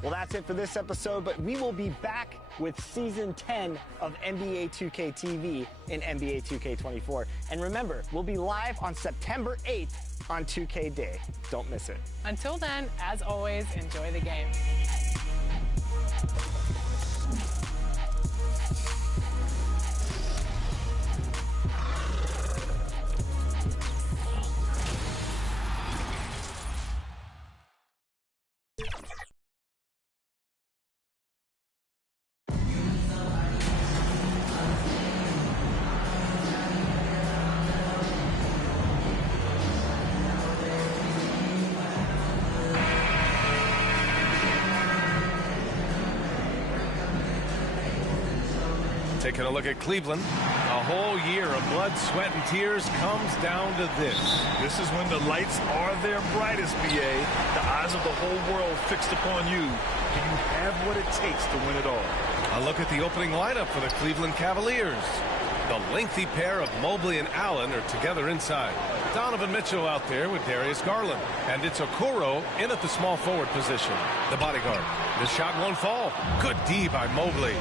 Well, that's it for this episode, but we will be back with Season 10 of NBA 2K TV in NBA 2K24. And remember, we'll be live on September 8th on 2K Day. Don't miss it. Until then, as always, enjoy the game. Taking a look at Cleveland, a whole year of blood, sweat, and tears comes down to this. This is when the lights are their brightest, BA. The eyes of the whole world fixed upon you. Do you have what it takes to win it all? A look at the opening lineup for the Cleveland Cavaliers. The lengthy pair of Mobley and Allen are together inside. Donovan Mitchell out there with Darius Garland. And it's Okoro in at the small forward position. The bodyguard. The shot won't fall. Good D by Mobley.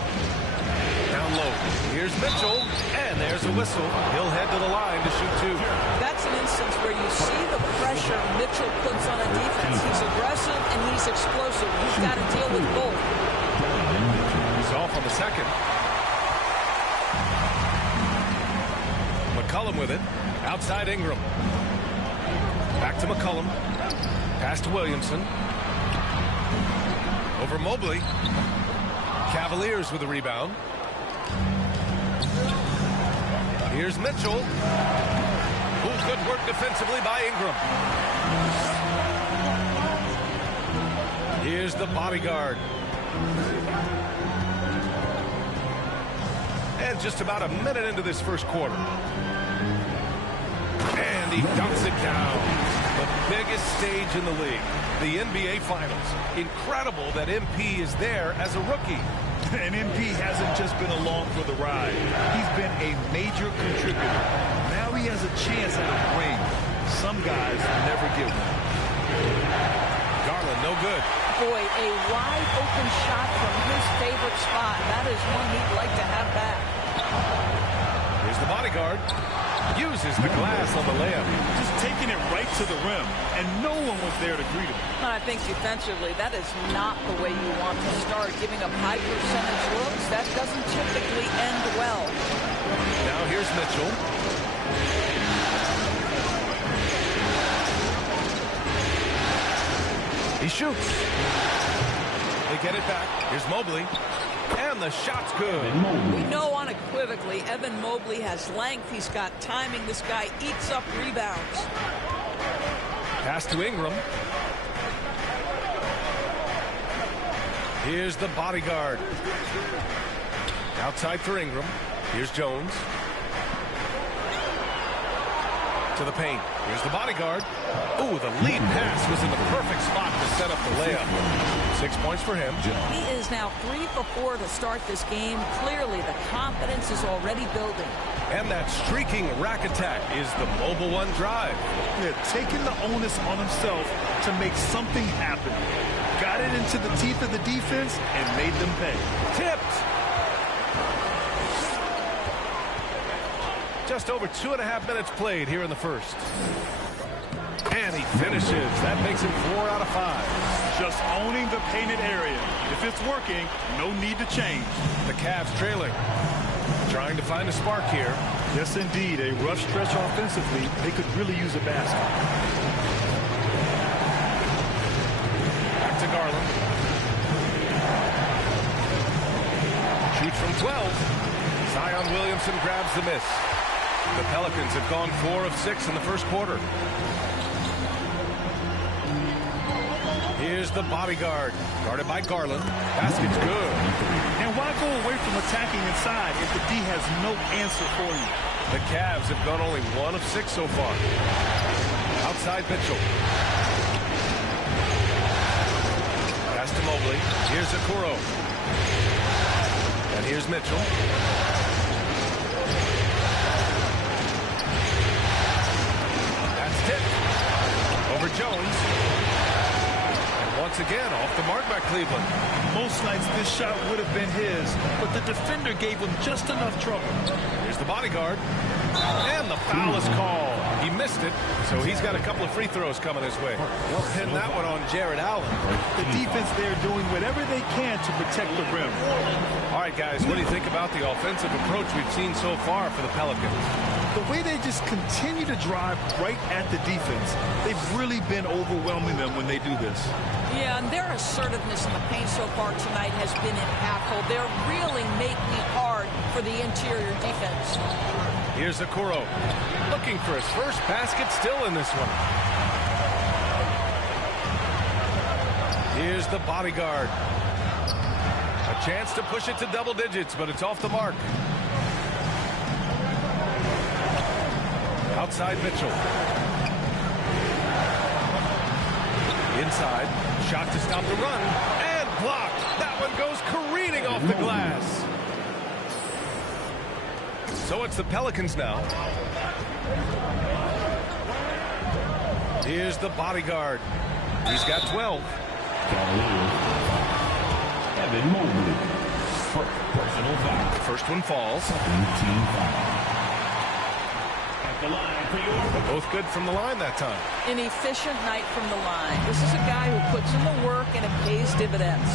Down low. Here's Mitchell, and there's a whistle. He'll head to the line to shoot two. That's an instance where you see the pressure Mitchell puts on a defense. He's aggressive and he's explosive. You've got to deal with both. He's off on the second. McCollum with it. Outside Ingram. Back to McCollum. Pass to Williamson. Over Mobley. Cavaliers with a rebound. Here's Mitchell. Oh, good work defensively by Ingram. Here's the bodyguard. And just about a minute into this first quarter. And he dunks it down. The biggest stage in the league. The NBA Finals. Incredible that MP is there as a rookie. And MP hasn't just been along for the ride. He's been a major contributor. Now he has a chance at a ring. Some guys never get one. Garland, no good. Boy, a wide open shot from his favorite spot. That is one he'd like to have back. Here's the bodyguard. Uses the glass on the layup. Just taking it right to the rim, and no one was there to greet him. I think defensively, that is not the way you want to start. Giving up high percentage looks, that doesn't typically end well. Now here's Mitchell. He shoots. They get it back. Here's Mobley. And the shot's good. We know unequivocally Evan Mobley has length. He's got timing. This guy eats up rebounds. Pass to Ingram. Here's the bodyguard. Outside for Ingram. Here's Jones. To the paint. Here's the bodyguard. Ooh, the lead pass was in the perfect spot to set up the layup. 6 points for him. He is now 3 for 4 to start this game. Clearly, the confidence is already building. And that streaking rack attack is the Mobile One drive. Yeah, taking the onus on himself to make something happen. Got it into the teeth of the defense and made them pay. Tipped. Just over 2.5 minutes played here in the first. And he finishes. That makes him 4 out of 5. Just owning the painted area. If it's working, no need to change. The Cavs trailing. Trying to find a spark here. Yes, indeed. A rough stretch offensively. They could really use a basket. Back to Garland. Shoots from 12. Zion Williamson grabs the miss. The Pelicans have gone 4 of 6 in the first quarter. Here's the bodyguard. Guarded by Garland. Basket's good. And why go away from attacking inside if the D has no answer for you? The Cavs have gone only 1 of 6 so far. Outside Mitchell. Pass to Mobley. Here's Okoro. And here's Mitchell. That's tipped. Over Jones. And once again off the mark by Cleveland. Most nights this shot would have been his, but the defender gave him just enough trouble. Here's the bodyguard. And the foul is called. He missed it, so he's got a couple of free throws coming his way. Hitting that one on Jared Allen. The defense there doing whatever they can to protect the rim. All right, guys, what do you think about the offensive approach we've seen so far for the Pelicans? The way they just continue to drive right at the defense, they've really been overwhelming them when they do this. Yeah, and their assertiveness in the paint so far tonight has been impactful. They're really making it hard for the interior defense. Here's Okoro, looking for his first basket, still in this one. Here's the bodyguard. A chance to push it to double digits, but it's off the mark. Outside Mitchell. Inside, shot to stop the run, and blocked. That one goes careening off the glass. So it's the Pelicans now. Here's the bodyguard. He's got 12. Evan Mobley. Personal foul. First one falls. Team foul. At the line for your... Both good from the line that time. An efficient night from the line. This is a guy who puts in the work and it pays dividends.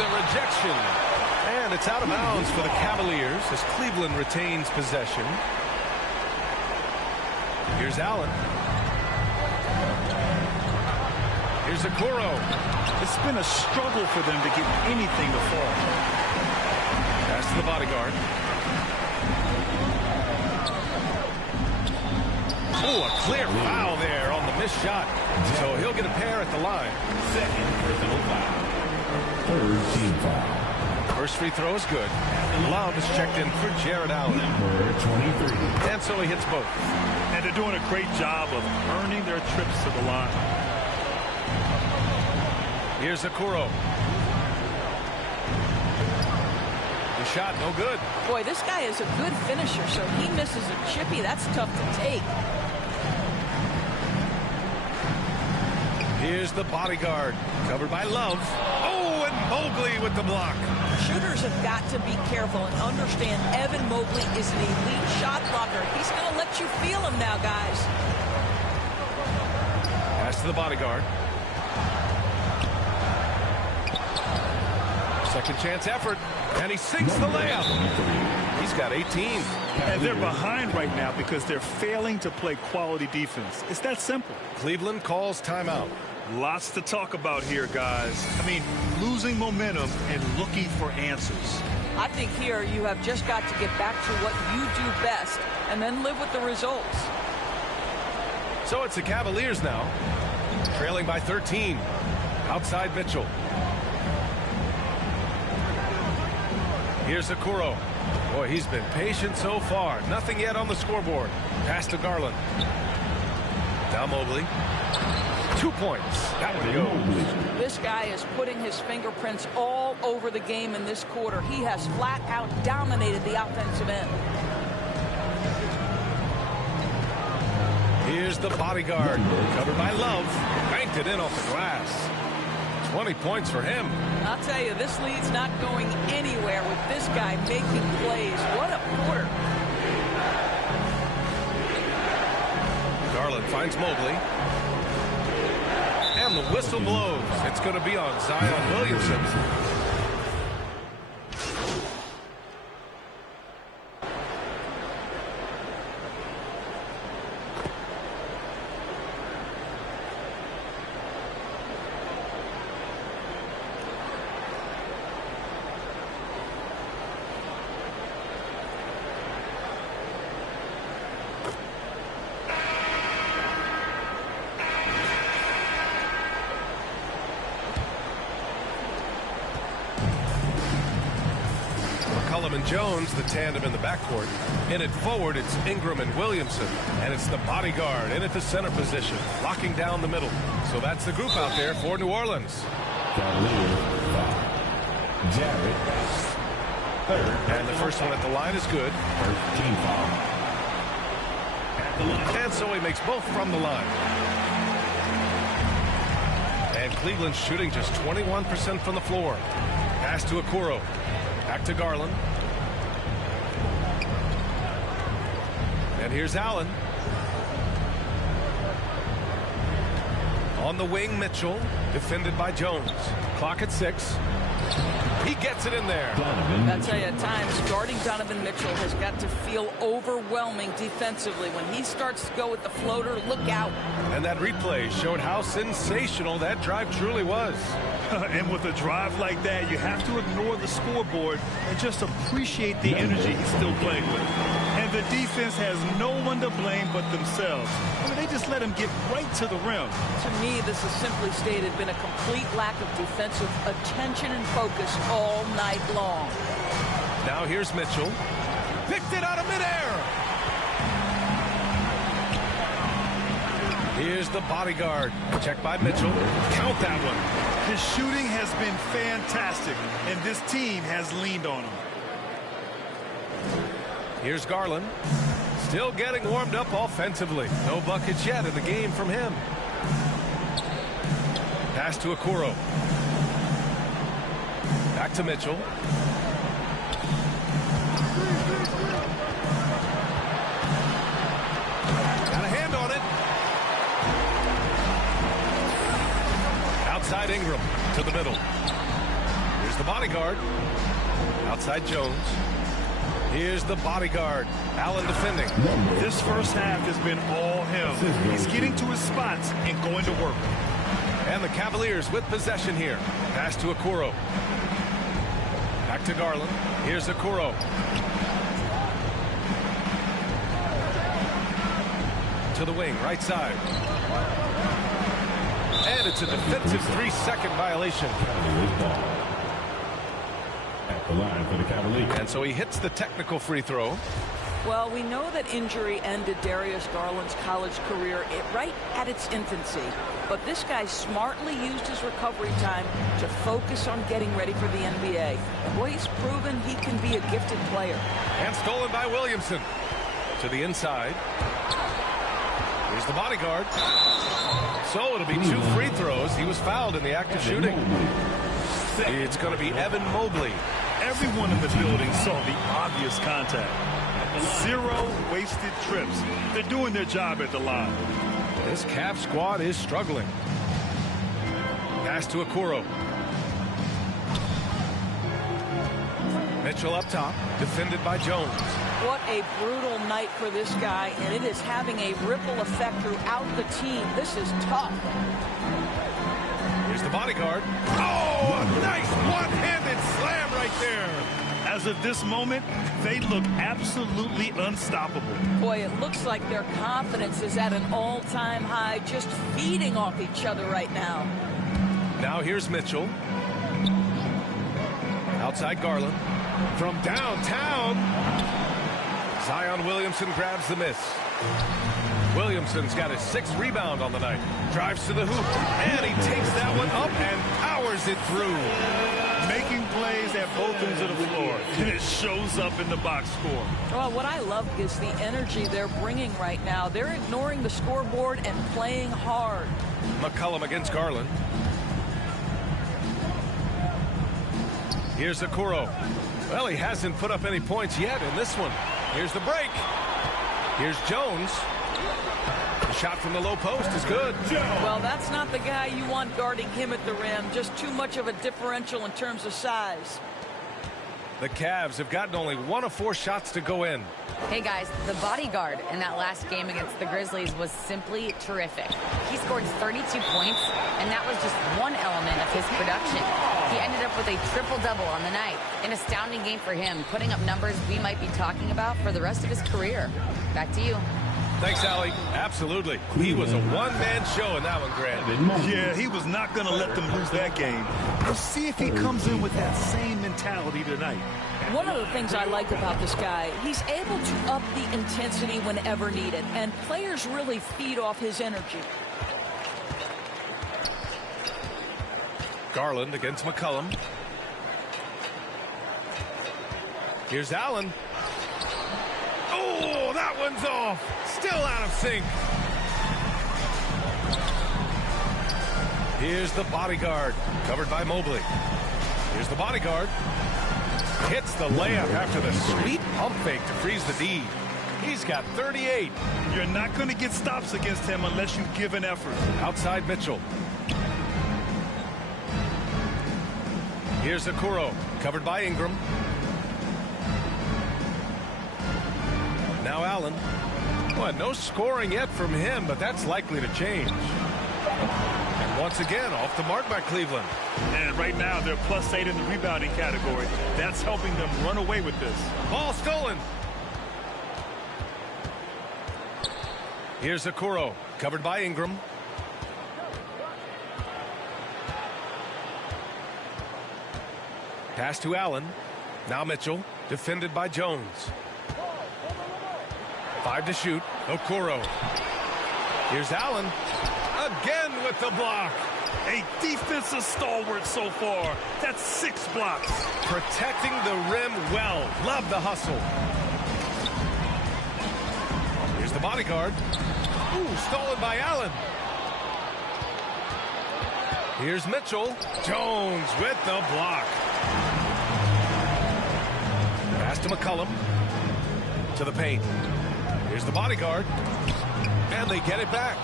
Rejection. And it's out of bounds for the Cavaliers as Cleveland retains possession. Here's Allen. Here's Okoro. It's been a struggle for them to get anything to fall. Pass to the bodyguard. Oh, a clear foul there on the missed shot. So he'll get a pair at the line. Second personal foul. Third team foul. First free throw is good. Love is checked in for Jared Allen. Number 23. And so he hits both. And they're doing a great job of earning their trips to the line. Here's Okoro. The shot, no good. Boy, this guy is a good finisher, so he misses a chippy. That's tough to take. Here's the bodyguard, covered by Love. Oh, and Mobley with the block. Shooters have got to be careful and understand Evan Mobley is an elite shot blocker. He's going to let you feel him now, guys. Pass to the bodyguard. Second chance effort, and he sinks the layup. He's got 18. And they're behind right now because they're failing to play quality defense. It's that simple. Cleveland calls timeout. Lots to talk about here, guys. I mean, losing momentum and looking for answers. I think here you have just got to get back to what you do best and then live with the results. So it's the Cavaliers now, trailing by 13. Outside Mitchell. Here's Okoro. Boy, he's been patient so far. Nothing yet on the scoreboard. Pass to Garland. Now Mobley. 2 points. That one goes. This guy is putting his fingerprints all over the game in this quarter. He has flat out dominated the offensive end. Here's the bodyguard. Covered by Love. Banked it in off the glass. 20 points for him. I'll tell you, this lead's not going anywhere with this guy making plays. What a quarter. Garland finds Mobley. And the whistle blows. It's going to be on Zion Williamson. And Jones, the tandem in the backcourt. In it forward, it's Ingram and Williamson. And it's the bodyguard in at the center position, locking down the middle. So that's the group out there for New Orleans. And the first one at the line is good. First team foul. And so he makes both from the line. And Cleveland's shooting just 21% from the floor. Pass to Okoro. Back to Garland. And here's Allen. On the wing, Mitchell. Defended by Jones. Clock at 6. He gets it in there. I'll tell you, at times, guarding Donovan Mitchell has got to feel overwhelming defensively. When he starts to go with the floater, look out. And that replay showed how sensational that drive truly was. And with a drive like that, you have to ignore the scoreboard and just appreciate the energy he's still playing with. And the defense has no one to blame but themselves. I mean, they just let him get right to the rim. To me, this has simply stated been a complete lack of defensive attention and focus all night long. Now here's Mitchell. Picked it out of midair. Here's the bodyguard. Check by Mitchell. Count that one. His shooting has been fantastic, and this team has leaned on him. Here's Garland. Still getting warmed up offensively. No buckets yet in the game from him. Pass to Okoro. Back to Mitchell. Got a hand on it. Outside Ingram to the middle. Here's the bodyguard. Outside Jones. Here's the bodyguard. Allen defending. This first half has been all him. He's getting to his spots and going to work. And the Cavaliers with possession here. Pass to Okoro. Back to Garland. Here's Okoro. To the wing, right side. And it's a defensive 3-second violation. At the line for the Cavaliers. And so he hits the technical free throw. Well, we know that injury ended Darius Garland's college career right at its infancy. But this guy smartly used his recovery time to focus on getting ready for the NBA. And boy, he's proven he can be a gifted player. And stolen by Williamson. To the inside. Here's the bodyguard. So it'll be 2 free throws. He was fouled in the act of shooting. It's going to be Evan Mobley. Everyone in the building saw the obvious contact. 0 wasted trips. They're doing their job at the line. This Cavs squad is struggling. Pass to Okoro. Mitchell up top, defended by Jones. What a brutal night for this guy, and it is having a ripple effect throughout the team. This is tough. Here's the bodyguard. Oh, a nice one-handed slam right there. As of this moment, they look absolutely unstoppable. Boy, it looks like their confidence is at an all-time high, just feeding off each other right now. Now here's Mitchell. Outside Garland. From downtown. Zion Williamson grabs the miss. Williamson's got his 6th rebound on the night. Drives to the hoop, and he takes that one up and powers it through. Making plays at both ends of the floor, and it shows up in the box score. Well, what I love is the energy they're bringing right now. They're ignoring the scoreboard and playing hard. McCollum against Garland. Here's Okoro. Well, he hasn't put up any points yet in this one. Here's the break. Here's Jones. The shot from the low post is good. Well, that's not the guy you want guarding him at the rim. Just too much of a differential in terms of size. The Cavs have gotten only 1 of 4 shots to go in. Hey guys, the bodyguard in that last game against the Grizzlies was simply terrific. He scored 32 points, and that was just one element of his production. He ended up with a triple-double on the night. An astounding game for him, putting up numbers we might be talking about for the rest of his career. Back to you. Thanks, Allie. Absolutely. He was a one-man show in that one, Grant. Yeah, he was not going to let them lose that game. We'll see if he comes in with that same mentality tonight. One of the things I like about this guy, he's able to up the intensity whenever needed, and players really feed off his energy. Garland against McCollum. Here's Allen. Oh, that one's off. Still out of sync. Here's the bodyguard, covered by Mobley. Here's the bodyguard. Hits the layup after the sweet pump fake to freeze the D. He's got 38. You're not going to get stops against him unless you give an effort. Outside Mitchell. Here's Okoro, covered by Ingram. Now Allen. Well, no scoring yet from him, but that's likely to change. And once again, off the mark by Cleveland. And right now, they're +8 in the rebounding category. That's helping them run away with this. Ball stolen. Here's Okoro, covered by Ingram. Pass to Allen. Now Mitchell, defended by Jones. 5 to shoot. Okoro. Here's Allen. Again with the block. A defensive stalwart so far. That's 6 blocks. Protecting the rim well. Love the hustle. Here's the bodyguard. Ooh, stolen by Allen. Here's Mitchell. Jones with the block. Pass to McCollum. To the paint. Here's the bodyguard. And they get it back.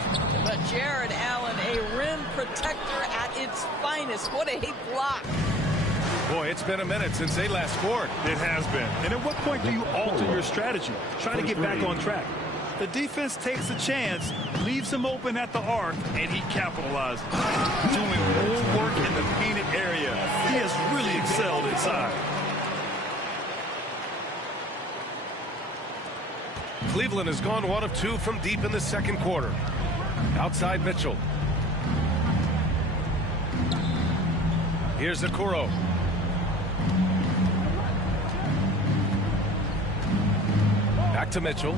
But Jared Allen, a rim protector at its finest. What a block. Boy, it's been a minute since they last scored. It has been. And at what point do you alter your strategy? Try to get back on track. The defense takes a chance, leaves him open at the arc, and he capitalizes. Doing more work in the painted area. He has really excelled inside. Cleveland has gone 1 of 2 from deep in the second quarter. Outside Mitchell. Here's Okoro. Back to Mitchell.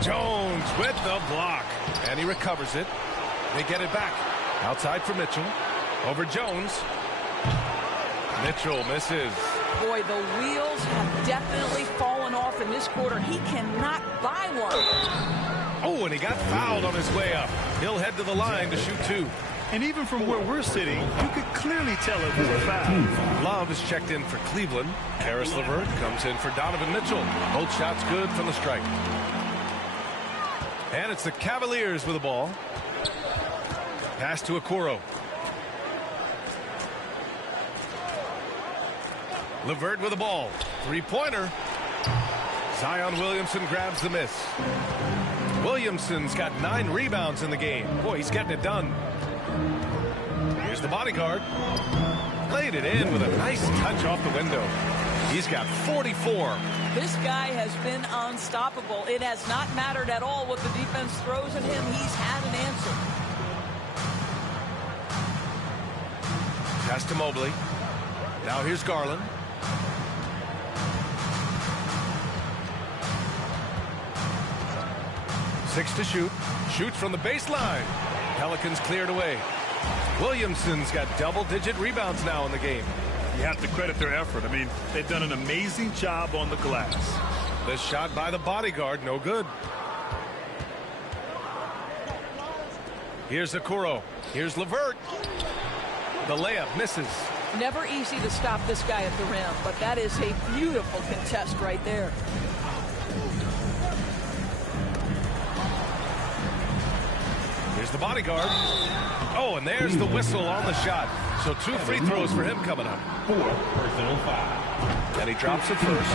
Jones with the block. And he recovers it. They get it back. Outside for Mitchell. Over Jones. Mitchell misses. Boy, the wheels have definitely fallen off in this quarter. He cannot buy one. Oh, and he got fouled on his way up. He'll head to the line to shoot 2. And even from where we're sitting, you could clearly tell it was a foul. Love is checked in for Cleveland. Karis LeVert comes in for Donovan Mitchell. Both shots good from the strike. And it's the Cavaliers with the ball. Pass to Okoro. LeVert with the ball. 3-pointer. Zion Williamson grabs the miss. Williamson's got 9 rebounds in the game. Boy, he's getting it done. Here's the bodyguard. Laid it in with a nice touch off the window. He's got 44. This guy has been unstoppable. It has not mattered at all what the defense throws at him. He's had an answer. Pass to Mobley. Now here's Garland. Six to shoot. Shoots from the baseline. Pelicans cleared away. Williamson's got double-digit rebounds now in the game. You have to credit their effort. I mean, they've done an amazing job on the glass. This shot by the bodyguard, no good. Here's Okoro. Here's LeVert. The layup misses. Never easy to stop this guy at the rim, but that is a beautiful contest right there. Here's the bodyguard. Oh, and there's the whistle on the shot. So 2 free throws for him coming up. 4 personal foul. And he drops it first.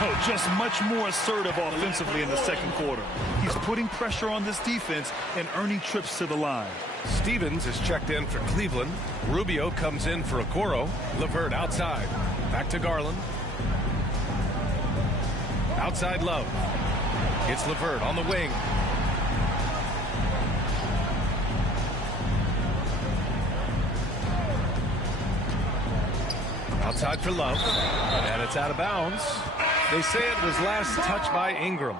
Oh, just much more assertive offensively in the second quarter. He's putting pressure on this defense and earning trips to the line. Stevens is checked in for Cleveland. Rubio comes in for Okoro. LeVert outside. Back to Garland. Outside Love. It's LeVert on the wing. Outside for Love. And it's out of bounds. They say it was last touched by Ingram.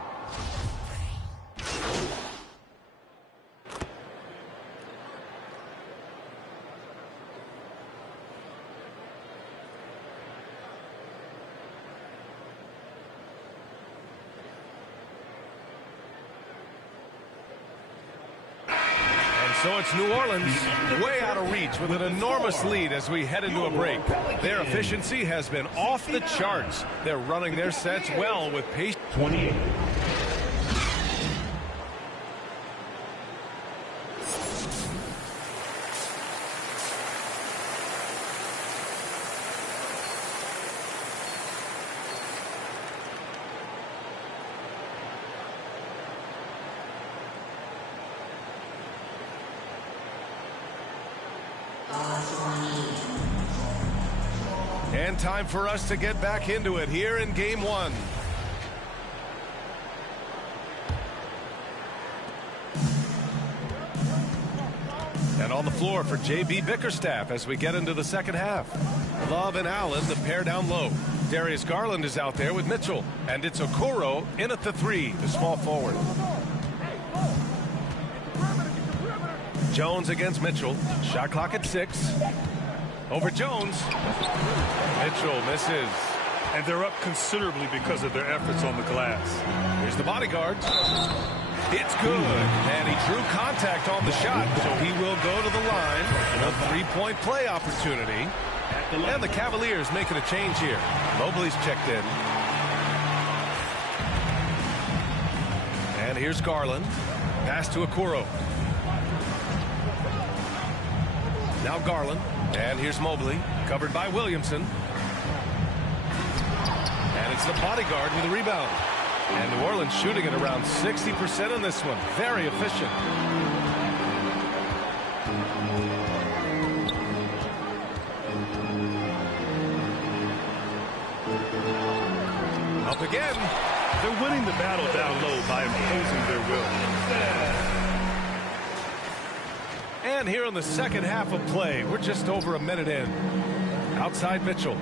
So it's New Orleans way out of reach with an enormous lead as we head into a break. Their efficiency has been off the charts. They're running their sets well with patience. 28. And time for us to get back into it here in game one. And on the floor for J.B. Bickerstaff as we get into the second half. Love and Allen, the pair down low. Darius Garland is out there with Mitchell. And it's Okoro in at the three, the small forward. Jones against Mitchell. Shot clock at 6. Over Jones. Mitchell misses. And they're up considerably because of their efforts on the glass. Here's the bodyguard. It's good. And he drew contact on the shot, so he will go to the line. A three-point play opportunity. And the Cavaliers making a change here. Mobley's checked in. And here's Garland. Pass to Okoro. Now Garland. And here's Mobley, covered by Williamson. And it's the bodyguard with the rebound. And New Orleans shooting at around 60% in this one. Very efficient. Up again. They're winning the battle down low by imposing their will. And here in the second half of play, we're just over a minute in. Outside Mitchell.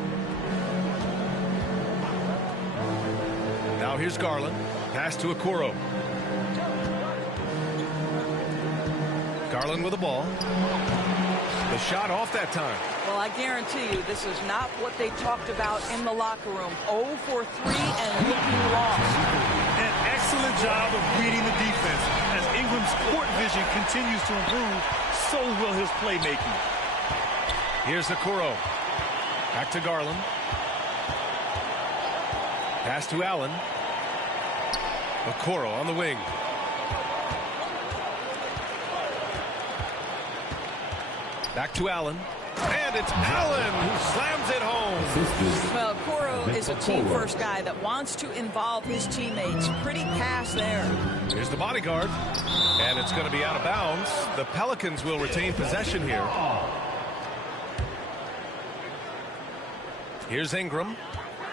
Now here's Garland. Pass to Okoro. Garland with the ball. The shot off that time. Well, I guarantee you this is not what they talked about in the locker room. 0 for 3 and looking lost. An excellent job of reading the defense. As Ingram's court vision continues to improve, so will his playmaking. Here's Okoro. Back to Garland. Pass to Allen. Okoro on the wing. Back to Allen. And it's Allen who slams it home. Well, Okoro is a team-first guy that wants to involve his teammates. Pretty pass there. Here's the bodyguard. And it's going to be out of bounds. The Pelicans will retain possession here. Here's Ingram.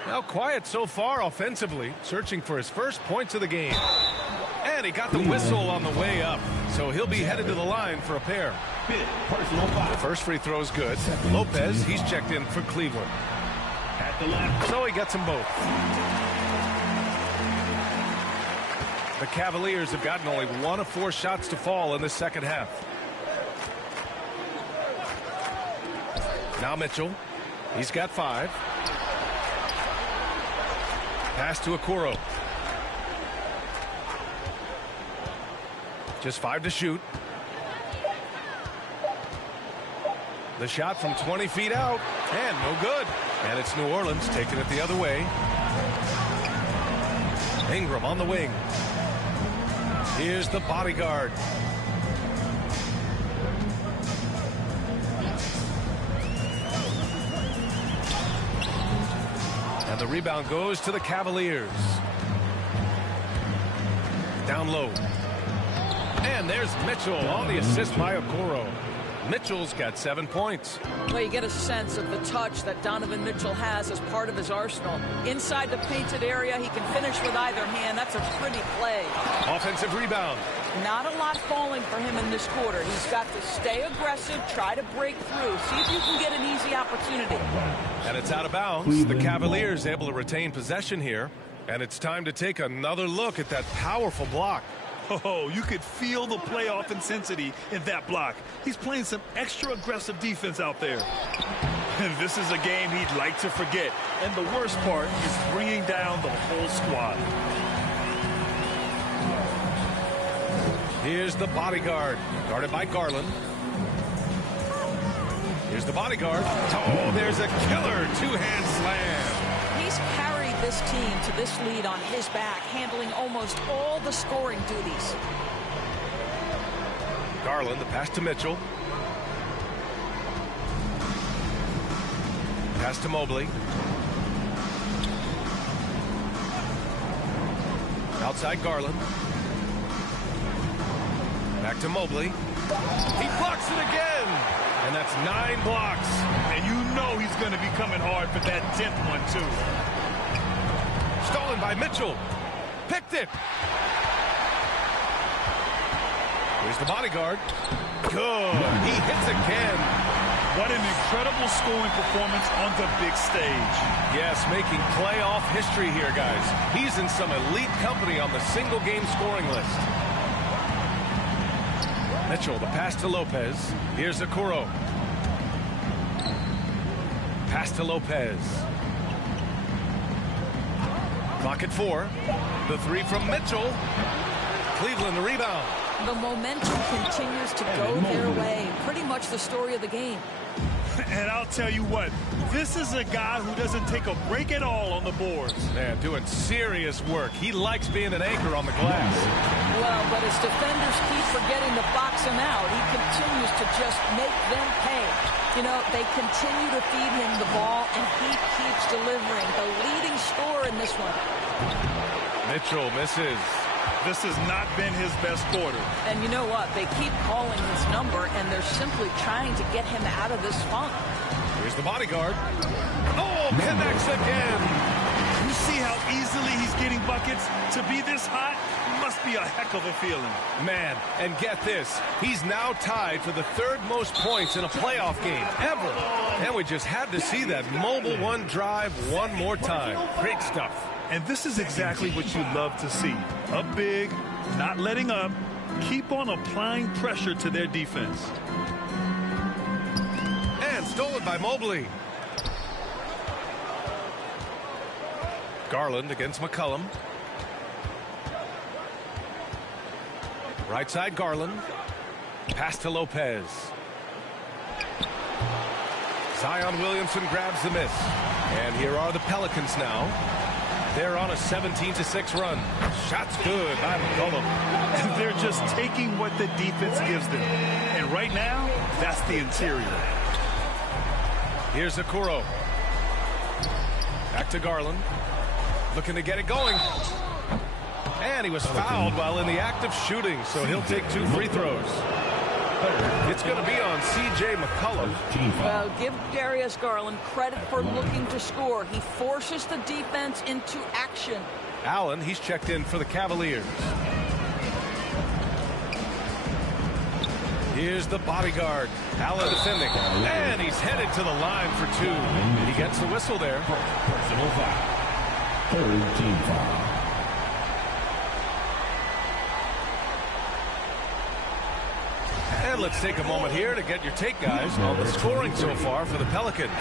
Now quiet so far offensively, searching for his first points of the game. And he got the whistle on the way up, so he'll be headed to the line for a pair. The first free throw is good. Lopez, he's checked in for Cleveland. So he gets them both. The Cavaliers have gotten only 1 of 4 shots to fall in the second half. Now Mitchell. He's got 5. Pass to Okoro. Just 5 to shoot. The shot from 20 feet out, and no good. And it's New Orleans taking it the other way. Ingram on the wing. Here's the bodyguard. And the rebound goes to the Cavaliers. Down low. And there's Mitchell on the assist by Okoro. Mitchell's got 7 points. Well, you get a sense of the touch that Donovan Mitchell has as part of his arsenal. Inside the painted area, he can finish with either hand. That's a pretty play. Offensive rebound. Not a lot falling for him in this quarter. He's got to stay aggressive, try to break through, see if you can get an easy opportunity. And it's out of bounds. The Cavaliers able to retain possession here. And it's time to take another look at that powerful block. Oh, you could feel the playoff intensity in that block. He's playing some extra aggressive defense out there. And this is a game he'd like to forget. And the worst part is bringing down the whole squad. Here's the bodyguard, guarded by Garland. Here's the bodyguard. Oh, there's a killer two-hand slam. He's carried this team to this lead on his back, handling almost all the scoring duties. Garland, the pass to Mitchell. Pass to Mobley. Outside Garland. Back to Mobley. He blocks it again. And that's 9 blocks. And you know he's going to be coming hard for that 10th one, too. Stolen by Mitchell. Picked it. Here's the bodyguard. Good. He hits again. What an incredible scoring performance on the big stage. Yes, making playoff history here, guys. He's in some elite company on the single-game scoring list. Mitchell, the pass to Lopez. Here's Okoro. Pass to Lopez. Clock at 4. The 3 from Mitchell. Cleveland, the rebound. The momentum continues to go their way. Pretty much the story of the game. And I'll tell you what, this is a guy who doesn't take a break at all on the boards. Man, doing serious work. He likes being an anchor on the glass. Well, but as defenders keep forgetting to box him out, he continues to just make them pay. You know, they continue to feed him the ball, and he keeps delivering. The leading scorer in this one. Mitchell misses. This has not been his best quarter. And you know what? They keep calling his number, and they're simply trying to get him out of this funk. Here's the bodyguard. Oh, connects again. You see how easily he's getting buckets? To be this hot must be a heck of a feeling. Man, and get this. He's now tied for the 3rd most points in a playoff game ever. And we just had to see that mobile one drive one more time. Great stuff. And this is exactly what you love to see. Up big, not letting up, keep on applying pressure to their defense. And stolen by Mobley. Garland against McCollum. Right side Garland. Pass to Lopez. Zion Williamson grabs the miss. And here are the Pelicans now. They're on a 17-6 run. Shot's good by McCollum. And they're just taking what the defense gives them. And right now, that's the interior. Here's Okoro. Back to Garland. Looking to get it going. And he was fouled while in the act of shooting, so he'll take 2 free throws. It's going to be on C.J. McCollum. Well, give Darius Garland credit for looking to score. He forces the defense into action. Allen, he's checked in for the Cavaliers. Here's the bodyguard. Allen defending. And he's headed to the line for 2. He gets the whistle there. Personal foul. 3rd team foul. And let's take a moment here to get your take, guys, on the scoring so far for the Pelicans.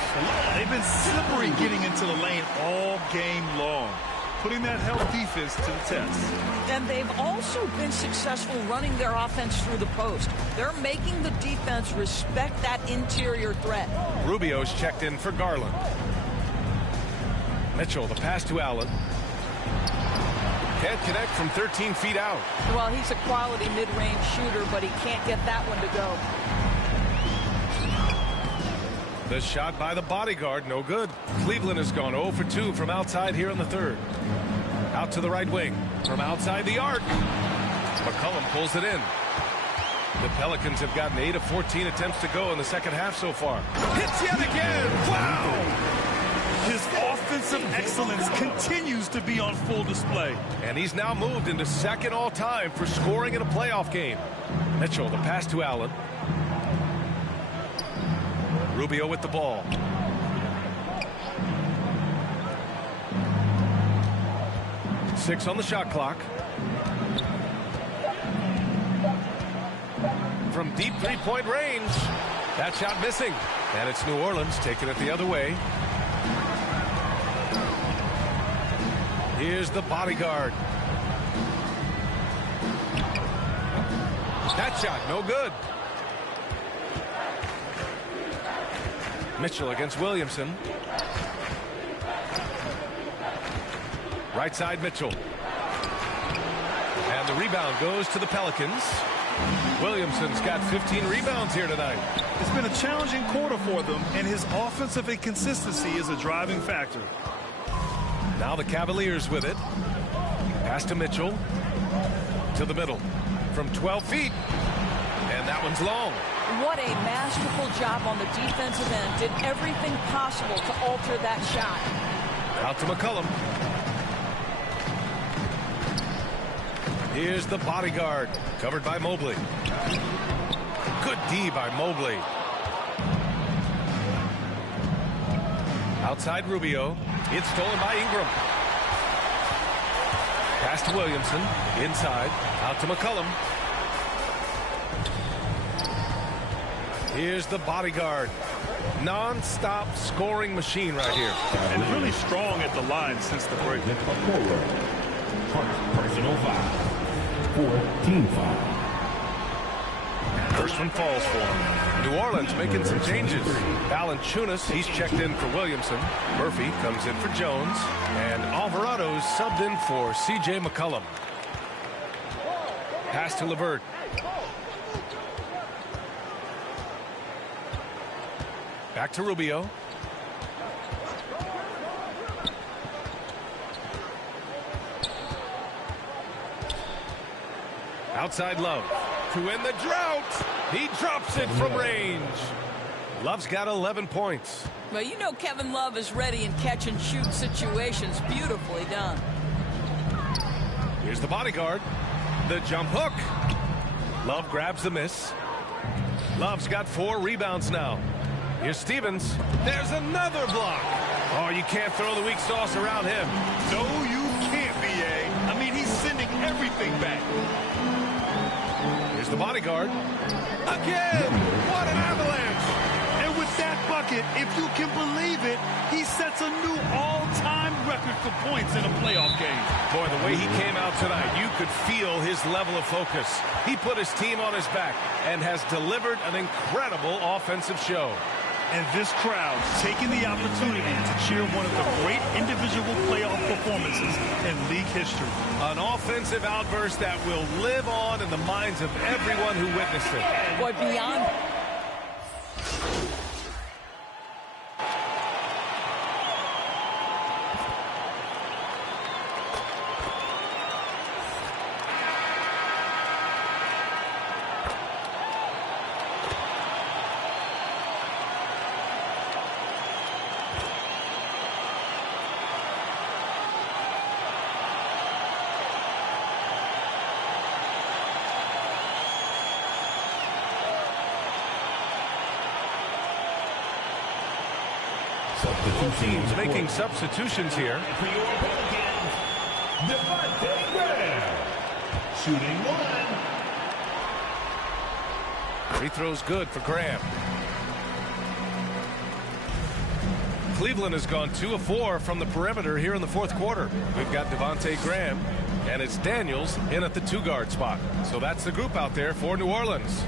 They've been slippery getting into the lane all game long, putting that help defense to the test. And they've also been successful running their offense through the post. They're making the defense respect that interior threat. Rubio's checked in for Garland. Mitchell, the pass to Allen. Can't connect from 13 feet out. Well, he's a quality mid-range shooter, but he can't get that one to go. The shot by the bodyguard, no good. Cleveland has gone 0 for 2 from outside here in the 3rd. Out to the right wing. From outside the arc. McCollum pulls it in. The Pelicans have gotten 8 of 14 attempts to go in the 2nd half so far. Hits yet again. Wow! His offensive excellence continues to be on full display. And he's now moved into 2nd all-time for scoring in a playoff game. Mitchell, the pass to Allen. Rubio with the ball. Six on the shot clock. From deep three-point range. That shot missing. And it's New Orleans taking it the other way. Here's the bodyguard. That shot, no good. Mitchell against Williamson. Right side Mitchell. And the rebound goes to the Pelicans. Williamson's got 15 rebounds here tonight. It's been a challenging quarter for them, and his offensive inconsistency is a driving factor. Now the Cavaliers with it. Pass to Mitchell. To the middle. From 12 feet. And that one's long. What a masterful job on the defensive end. Did everything possible to alter that shot. Out to McCollum. Here's the bodyguard, covered by Mobley. Good D by Mobley. Outside Rubio. It's stolen by Ingram. Pass to Williamson. Inside. Out to McCollum. Here's the bodyguard. Non-stop scoring machine right here. And really strong at the line since the break. Personal foul. 14 foul. First one falls for him. New Orleans making some changes. Valanciunas, he's checked in for Williamson. Murphy comes in for Jones. And Alvarado's subbed in for C.J. McCollum. Pass to LeVert. Back to Rubio. Outside Love. To end the drought. He drops it from range. Love's got 11 points. Well, you know Kevin Love is ready in catch-and-shoot situations. Beautifully done. Here's the bodyguard. The jump hook. Love grabs the miss. Love's got 4 rebounds now. Here's Stevens. There's another block. Oh, you can't throw the weak sauce around him. No, you can't, B.A. I mean, he's sending everything back. Here's the bodyguard. Again! What an avalanche! And with that bucket, if you can believe it, he sets a new all-time record for points in a playoff game. Boy, the way he came out tonight, you could feel his level of focus. He put his team on his back and has delivered an incredible offensive show. And this crowd taking the opportunity to cheer one of the great individual playoff performances in league history. An offensive outburst that will live on in the minds of everyone who witnessed it. Boy, beyond... Both teams making substitutions here. For your Pelicans, Devontae Graham. Shooting 1. Free throw's good for Graham. Cleveland has gone 2 of 4 from the perimeter here in the fourth quarter. We've got Devontae Graham, and it's Daniels in at the 2-guard spot. So that's the group out there for New Orleans.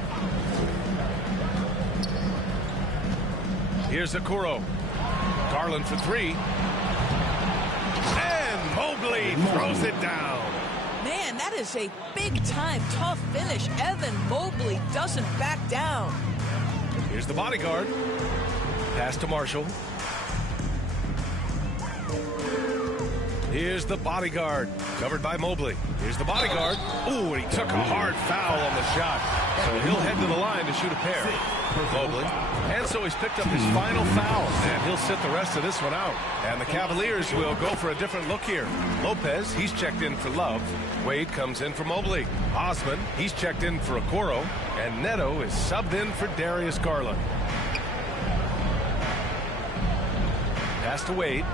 Here's Okoro. Garland for 3. And Mobley throws it down. Man, that is a big-time tough finish. Evan Mobley doesn't back down. Here's the bodyguard. Pass to Marshall. Here's the bodyguard, covered by Mobley. Here's the bodyguard. Ooh, and he took a hard foul on the shot. So he'll head to the line to shoot a pair. Mobley. And so he's picked up his final foul, and he'll sit the rest of this one out. And the Cavaliers will go for a different look here. Lopez, he's checked in for Love. Wade comes in for Mobley. Osman, he's checked in for Okoro. And Neto is subbed in for Darius Garland. Pass to Wade.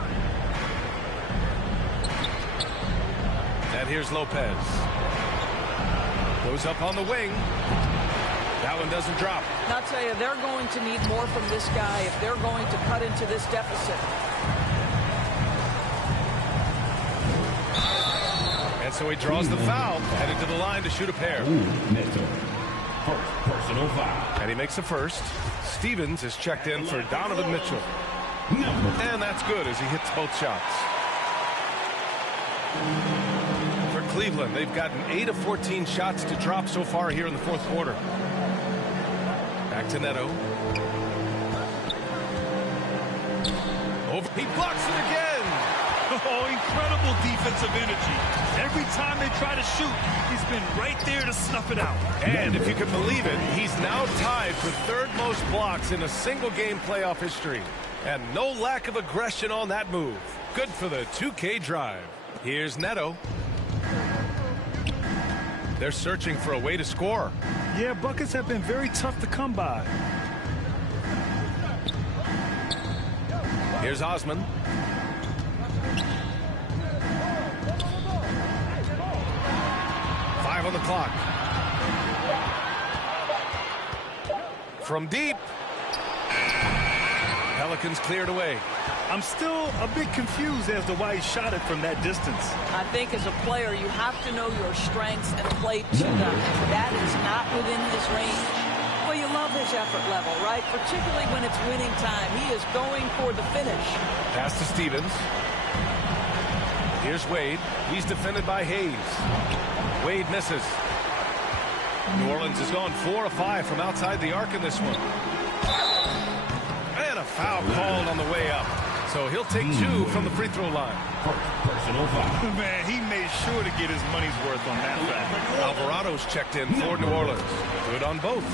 And here's Lopez. Goes up on the wing. That one doesn't drop. I'll tell you, they're going to need more from this guy if they're going to cut into this deficit. And so he draws the foul, headed to the line to shoot a pair. Personal foul. And he makes the first. Stevens is checked in for Donovan Mitchell. And that's good as he hits both shots. For Cleveland, they've gotten 8 of 14 shots to drop so far here in the fourth quarter. Back to Neto. He blocks it again. Oh, incredible defensive energy. Every time they try to shoot, he's been right there to snuff it out. And if you can believe it, he's now tied for third most blocks in a single game playoff history. And no lack of aggression on that move. Good for the 2K drive. Here's Neto. They're searching for a way to score. Yeah, buckets have been very tough to come by. Here's Osman. Five on the clock. From deep. Pelicans cleared away. I'm still a bit confused as to why he shot it from that distance. I think as a player, you have to know your strengths and play to them. That is not within his range. Well, you love his effort level, right? Particularly when it's winning time. He is going for the finish. Pass to Stevens. Here's Wade. He's defended by Hayes. Wade misses. New Orleans has gone 4 of 5 from outside the arc in this one. And a foul called on the way up. So he'll take 2 from the free throw line. Personal foul. Man, he made sure to get his money's worth on that fact. Alvarado's checked in for New Orleans. Good on both.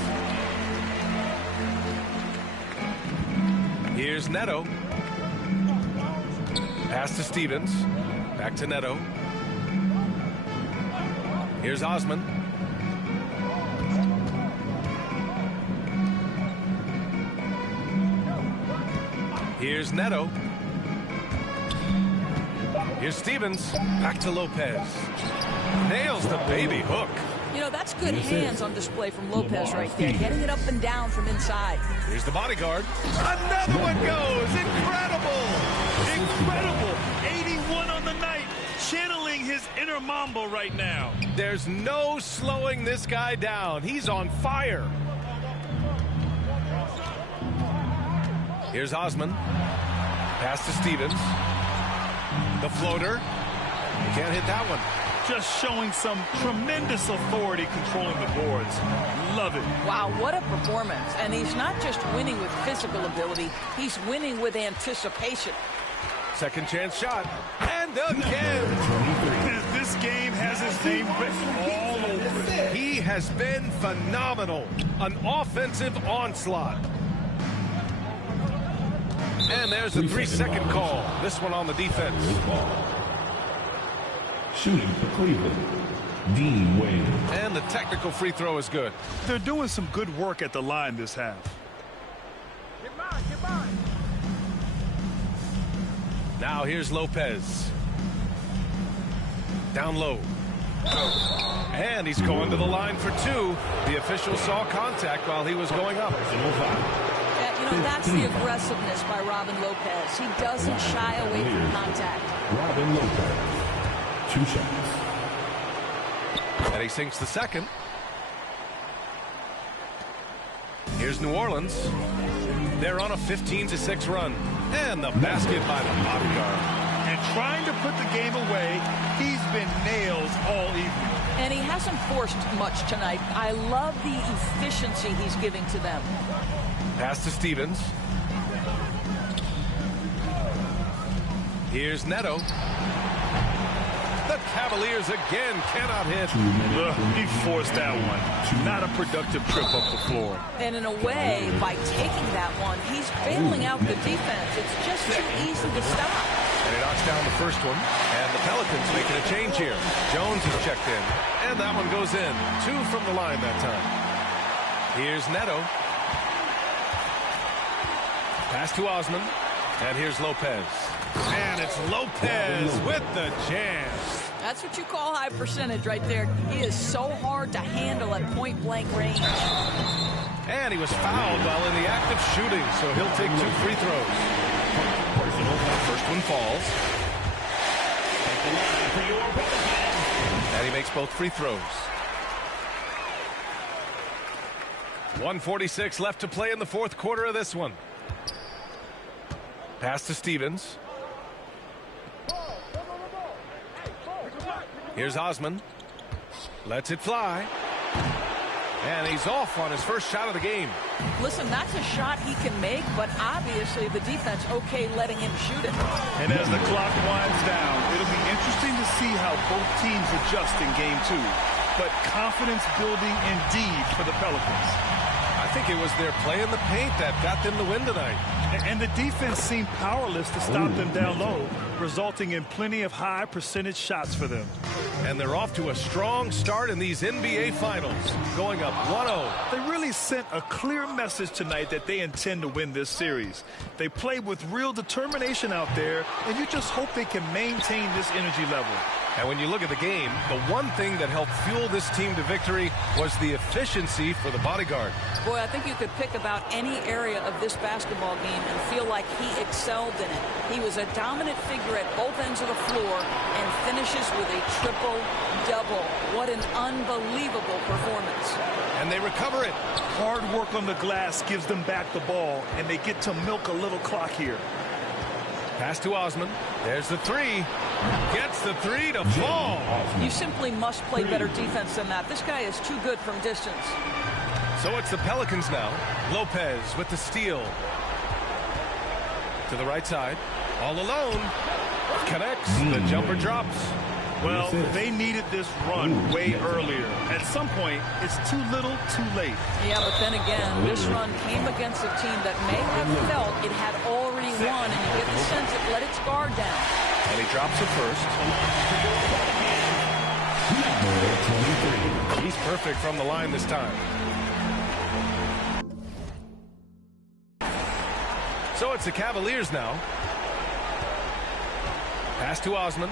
Here's Neto. Pass to Stevens. Back to Neto. Here's Osman. Here's Neto. Here's Stevens. Back to Lopez. Nails the baby hook. You know, that's good hands on display from Lopez right there. Getting it up and down from inside. Here's the bodyguard. Another one goes. Incredible. Incredible. 81 on the night. Channeling his inner Mambo right now. There's no slowing this guy down. He's on fire. Here's Osman. Pass to Stevens. The floater. You can't hit that one. Just showing some tremendous authority controlling the boards. Love it. Wow, what a performance. And he's not just winning with physical ability. He's winning with anticipation. Second chance shot. And again. This game has his name written all over it. He has been phenomenal. An offensive onslaught. And there's a 3-second call. This one on the defense. Shooting for Cleveland, Dean Wade. And the technical free throw is good. They're doing some good work at the line this half. Now here's Lopez. Down low. And he's going to the line for 2. The official saw contact while he was going up. You know, that's the aggressiveness by Robin Lopez. He doesn't shy away from contact. Robin Lopez, 2 shots. And he sinks the second. Here's New Orleans. They're on a 15-6 run. And the basket by the bodyguard. And trying to put the game away, he's been nails all evening. And he hasn't forced much tonight. I love the efficiency he's giving to them. Pass to Stevens. Here's Neto. The Cavaliers again cannot hit. He forced that one. Not a productive trip up the floor. And in a way, by taking that one, he's bailing out the defense. It's just too easy to stop. And he knocks down the first one. And the Pelicans making a change here. Jones is checked in. And that one goes in. 2 from the line that time. Here's Neto. Pass to Osman. And here's Lopez. And it's Lopez with the jam. That's what you call high percentage right there. He is so hard to handle at point-blank range. And he was fouled while in the act of shooting, so he'll take 2 free throws. First one falls. And he makes both free throws. 1:46 left to play in the fourth quarter of this one. Pass to Stevens. Here's Osman. Lets it fly. And he's off on his first shot of the game. Listen, that's a shot he can make, but obviously the defense okay letting him shoot it. And as the clock winds down, it'll be interesting to see how both teams adjust in game 2. But confidence building indeed for the Pelicans. I think it was their play in the paint that got them the win tonight. And the defense seemed powerless to stop them down low, resulting in plenty of high percentage shots for them. And they're off to a strong start in these NBA Finals, going up 1-0. They really sent a clear message tonight that they intend to win this series. They played with real determination out there, and you just hope they can maintain this energy level. And when you look at the game, the one thing that helped fuel this team to victory was the efficiency for the bodyguard. Boy, I think you could pick about any area of this basketball game and feel like he excelled in it. He was a dominant figure at both ends of the floor and finishes with a triple-double. What an unbelievable performance. And they recover it. Hard work on the glass gives them back the ball, and they get to milk a little clock here. Pass to Osman. There's the three. Gets the three to fall. You simply must play better defense than that. This guy is too good from distance. So it's the Pelicans now. Lopez with the steal. To the right side. All alone. Connects. The jumper drops. Well, they needed this run way earlier. At some point, it's too little, too late. Yeah, but then again, this run came against a team that may have felt it had already won, and you get the sense it let its guard down. And he drops it first. He's perfect from the line this time. So it's the Cavaliers now. Pass to Osman.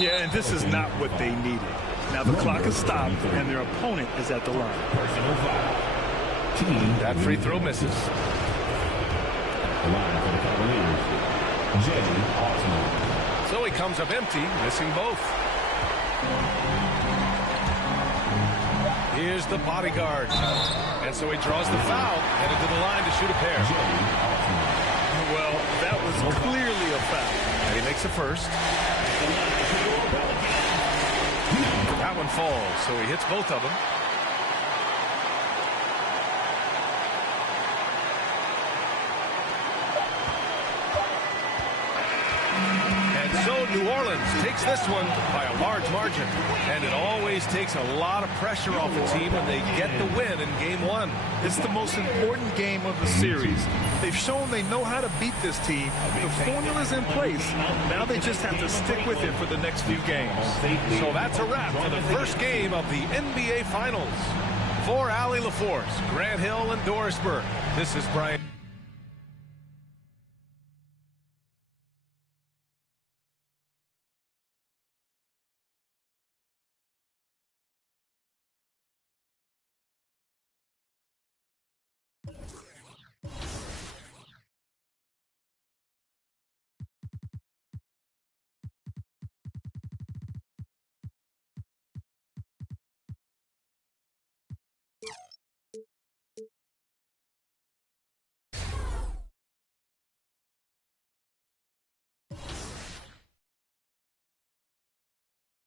Yeah, and this is not what they needed. Now the clock is stopped, and their opponent is at the line. That free throw misses. So he comes up empty, missing both. Here's the bodyguard. And so he draws the foul, headed to the line to shoot a pair. Well, that was clearly a foul. And he makes a first. That one falls, so he hits both of them. And so New Orleans takes this one by a large margin. And it always takes a lot of pressure off the team when they get the win in Game 1. It's the most important game of the series. They've shown they know how to beat this team. The formula's in place. Now they just have to stick with it for the next few games. So that's a wrap for the first game of the NBA Finals. For Allie LaForce, Grant Hill, and Doris Burke, this is Brian.